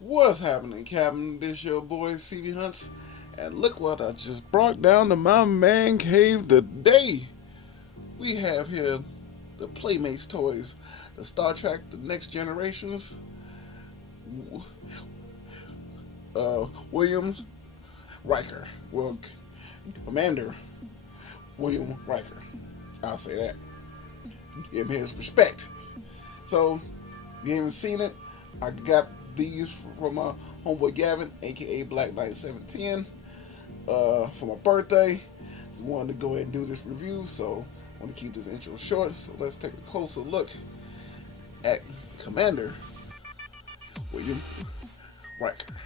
What's happening, Captain? This your boy cbhunts, and look what I just brought down to my man cave today. We have here the Playmates toys, the Star Trek, the Next Generations, Williams Riker. Well, Commander William Riker. I'll say that. Give him his respect. So, if you haven't seen it, I got these from my homeboy Gavin, aka Black Knight 710, for my birthday. Just wanted to go ahead and do this review, so I want to keep this intro short. So let's take a closer look at Commander William Riker.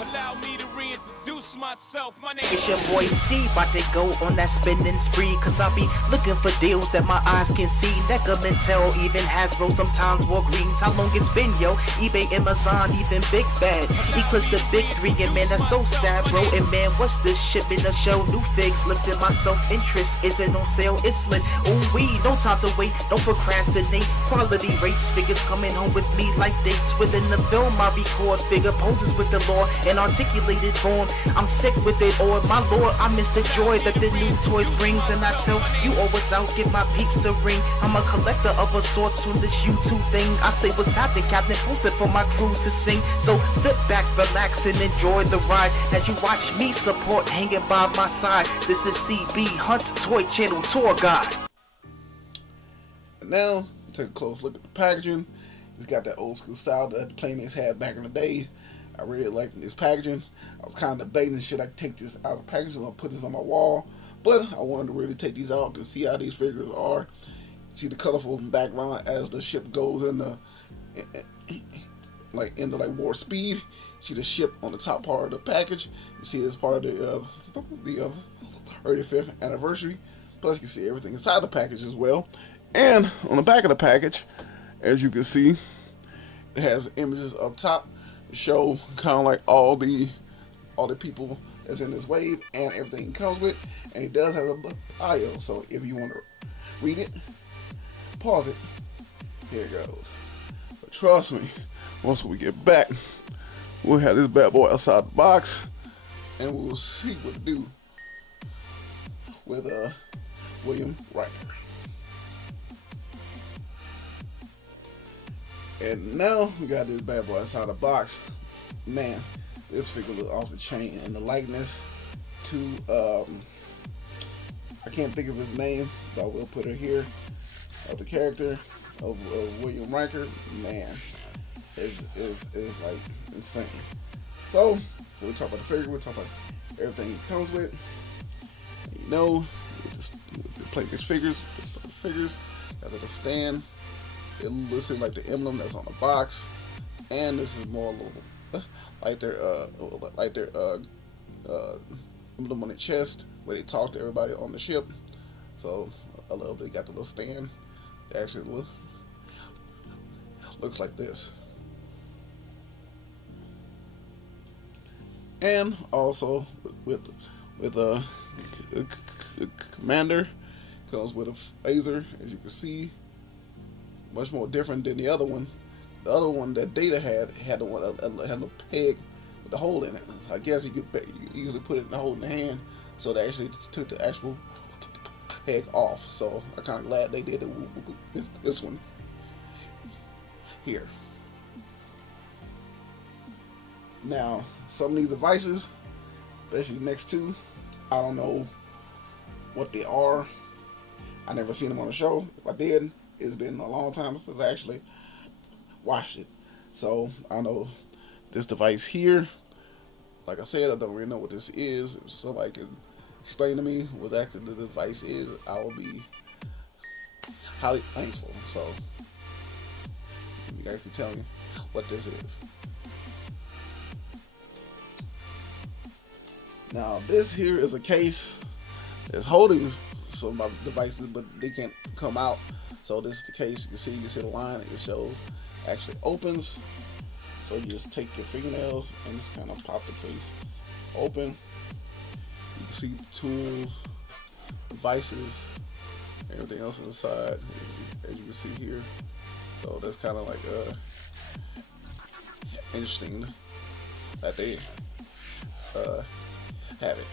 Allow me to reintroduce myself. My name It's your boy C, about to go on that spending spree. Cause I be looking for deals that my eyes can see. Necker Mintel, even Hasbro, sometimes Walgreens. How long it's been, yo? eBay, Amazon, even Big Bad. Eclipse the big three, and man, that's so sad, bro. And man, what's this shit in the show? New figs, lifting my self-interest. Is it on sale? It's lit. Ooh, we, no time to wait, don't procrastinate. Quality rates, figures coming home with me like dates. Within the film, I record figure poses with the law and articulated form. I'm sick with it, or my lord, I miss the joy that the new toys brings. And I tell you always out, give my peeps a ring. I'm a collector of a sorts on this YouTube thing. I say what's happening, Captain, post it for my crew to sing. So sit back, relax, and enjoy the ride as you watch me support hanging by my side. This is CB Hunt's Toy Channel Tour Guide. And now, take a close look at the packaging. It's got that old school style that the Playmates had back in the day. I really like this packaging. I was kind of debating, should I take this out of the packaging or put this on my wall? But I wanted to really take these out to see how these figures are. See the colorful background as the ship goes into war speed. See the ship on the top part of the package. You see it's part of the 35th anniversary. Plus you can see everything inside the package as well. And on the back of the package, as you can see, it has images up top to show kind of like all the people that's in this wave and everything it comes with. And it does have a bio, so if you want to read it, pause it. Here it goes. But trust me, once we get back, we'll have this bad boy outside the box, and we'll see what to do with William Riker. And now we got this bad boy inside the box. Man, this figure look off the chain, and the likeness to I can't think of his name, but I will put it here, of the character of William Riker. Man, is like insane. So before we talk about the figure, we'll talk about everything it comes with. And you know, with the Playmates figures, got a little stand. It looks like the emblem that's on the box, and this is more like their emblem on the chest where they talk to everybody on the ship. So I love they got the little stand. It actually looks like this, and also with a commander comes with a phaser, as you can see. Much more different than the other one. The other one that Data had the one had a peg with the hole in it. So I guess you could easily put it in the hole in the hand. So they actually took the actual peg off. So I'm kind of glad they did it with this one here. Now, some of these devices, especially next to, I don't know what they are. I never seen them on the show. If I did, it's been a long time since I actually watched it. So I know this device here, like I said, I don't really know what this is. If somebody can explain to me what actually the device is, I will be highly thankful. So you guys can tell me what this is. Now this here is a case that's holding some of my devices, but they can't come out. So this is the case. You can see the line. It shows actually opens. So you just take your fingernails and just kind of pop the case open. You can see tools, devices, Everything else inside, as you can see here. So that's kind of like interesting that they have it.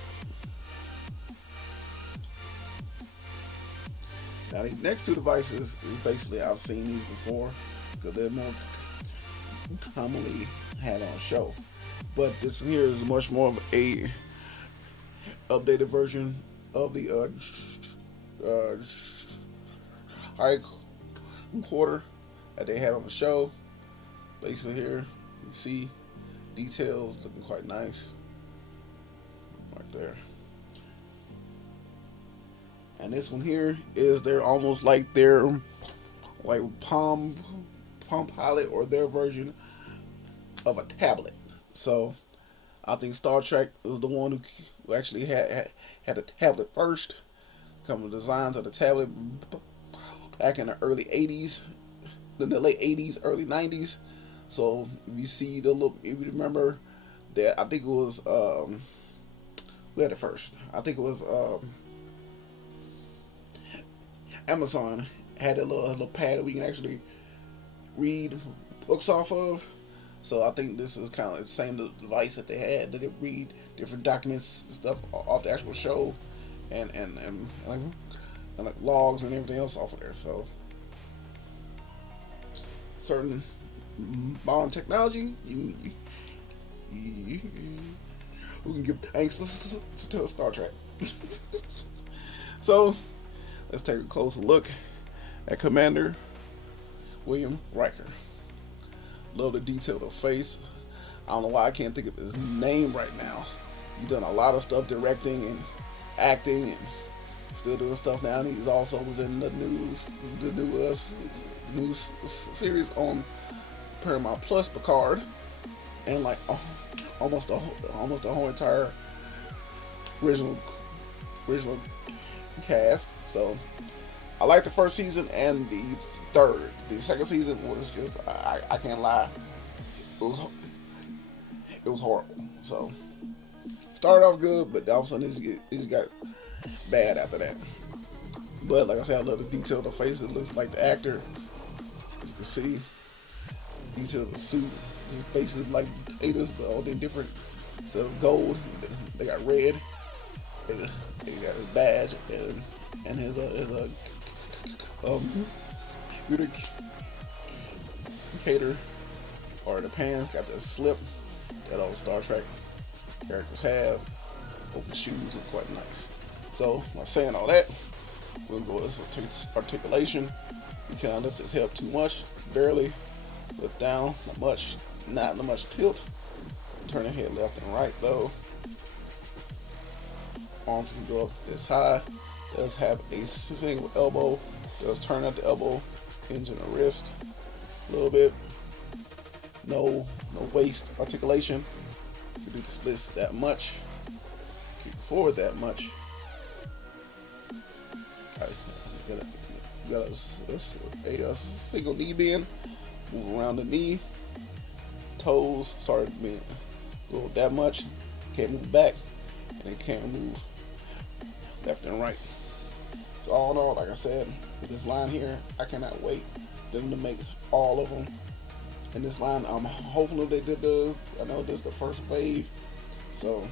Now these next two devices, basically I've seen these before because they're more commonly had on show. But this here is much more of a updated version of the high quarter that they had on the show. Basically here you see details looking quite nice right there. And this one here is they're almost like their Palm Pilot or their version of a tablet. So I think Star Trek was the one who actually had a tablet first. Come with designs of the tablet back in the early 80s, in the late 80s, early 90s. So if you see the look, if you remember that, I think it was we had it first. I think it was Amazon had a little pad that we can actually read books off of. So I think this is kind of the same device that they had, that it read different documents and stuff off the actual show, and like logs and everything else off of there. So certain modern technology, we can give thanks to Star Trek. So let's take a closer look at Commander William Riker. Love the detail of the face. I don't know why I can't think of his name right now. He's done a lot of stuff directing and acting and still doing stuff now. And he's also was in the new series on Paramount Plus, Picard, and like almost the whole entire original cast. So I like the first season and the third. The second season was just, I can't lie, it was horrible. So started off good, but all of a sudden it just got bad after that. But like I said, I love the detail of the face. It looks like the actor. You can see detail of the suit. Just basically like Ada's, but all the different. Instead of gold, they got red. They got his badge and his communicator or the pants got the slip that all Star Trek characters have. Both the shoes look quite nice. So by saying all that, we'll go with articulation. You cannot lift his head up too much, barely. Lift down, not much tilt. Turn the head left and right though. Arms can go up this high. Does have a single elbow. Does turn at the elbow, hinge in the wrist a little bit. No waist articulation. You do the splits that much. Keep forward that much. Got a single knee bend. Move around the knee. Toes start being go that much. Can't move back, and it can't move left and right. So all in all, like I said, with this line here, I cannot wait for them to make all of them in this line. Hopefully they did this. I know this is the first wave. So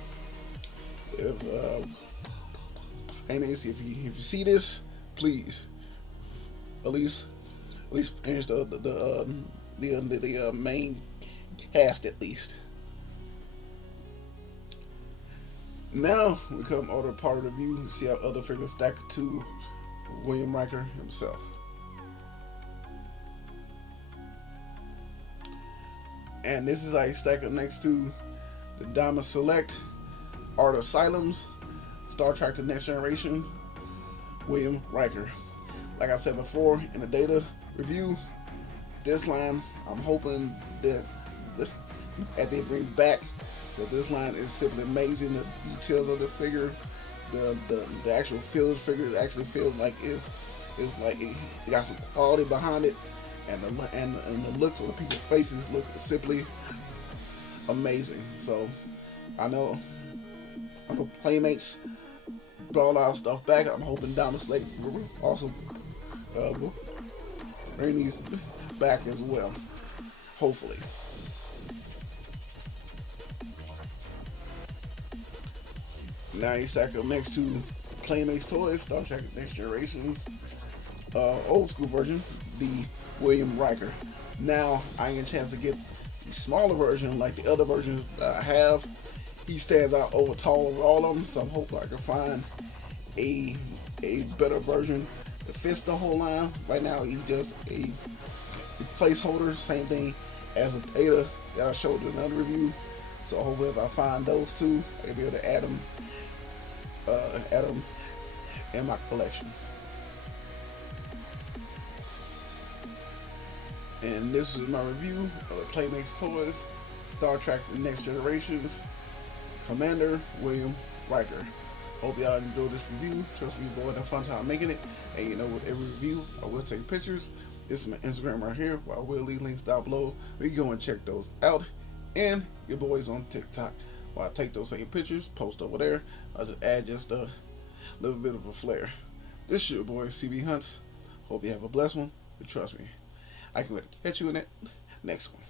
if if you see this, please at least finish the main cast at least. Now we come to the part of the review to see how other figures stack to William Riker himself. And this is how he stacked up next to the Diamond Select, Art Asylums, Star Trek The Next Generation, William Riker. Like I said before in the data review, this line I'm hoping that they bring back, because this line is simply amazing. The details of the figure, the actual feel figure actually feels like it's like it got some quality behind it, and the looks of the people's faces look simply amazing. So I know Playmates brought a lot of stuff back. I'm hoping Diamond Slate also bring these back as well. Hopefully. Now you stack up next to Playmates toys, Star Trek Next Generations, old school version, the William Riker. Now I get a chance to get the smaller version, like the other versions that I have. He stands out over tall over all of them, so I'm hoping I can find a better version that fits the whole line. Right now he's just a placeholder, same thing as a beta that I showed in another review. So hopefully if I find those two, I'll be able to add them in my collection. And this is my review of the Playmates toys, Star Trek Next Generations, Commander William Riker. Hope y'all enjoyed this review. Trust me, boy, had a fun time making it. And you know, with every review, I will take pictures. This is my Instagram right here, where I will leave links down below. We can go and check those out. And your boys on TikTok, while I take those same pictures, post over there. I'll just add just a little bit of a flair. This is your boy CB Hunts. Hope you have a blessed one. But trust me, I can wait to catch you in that next one.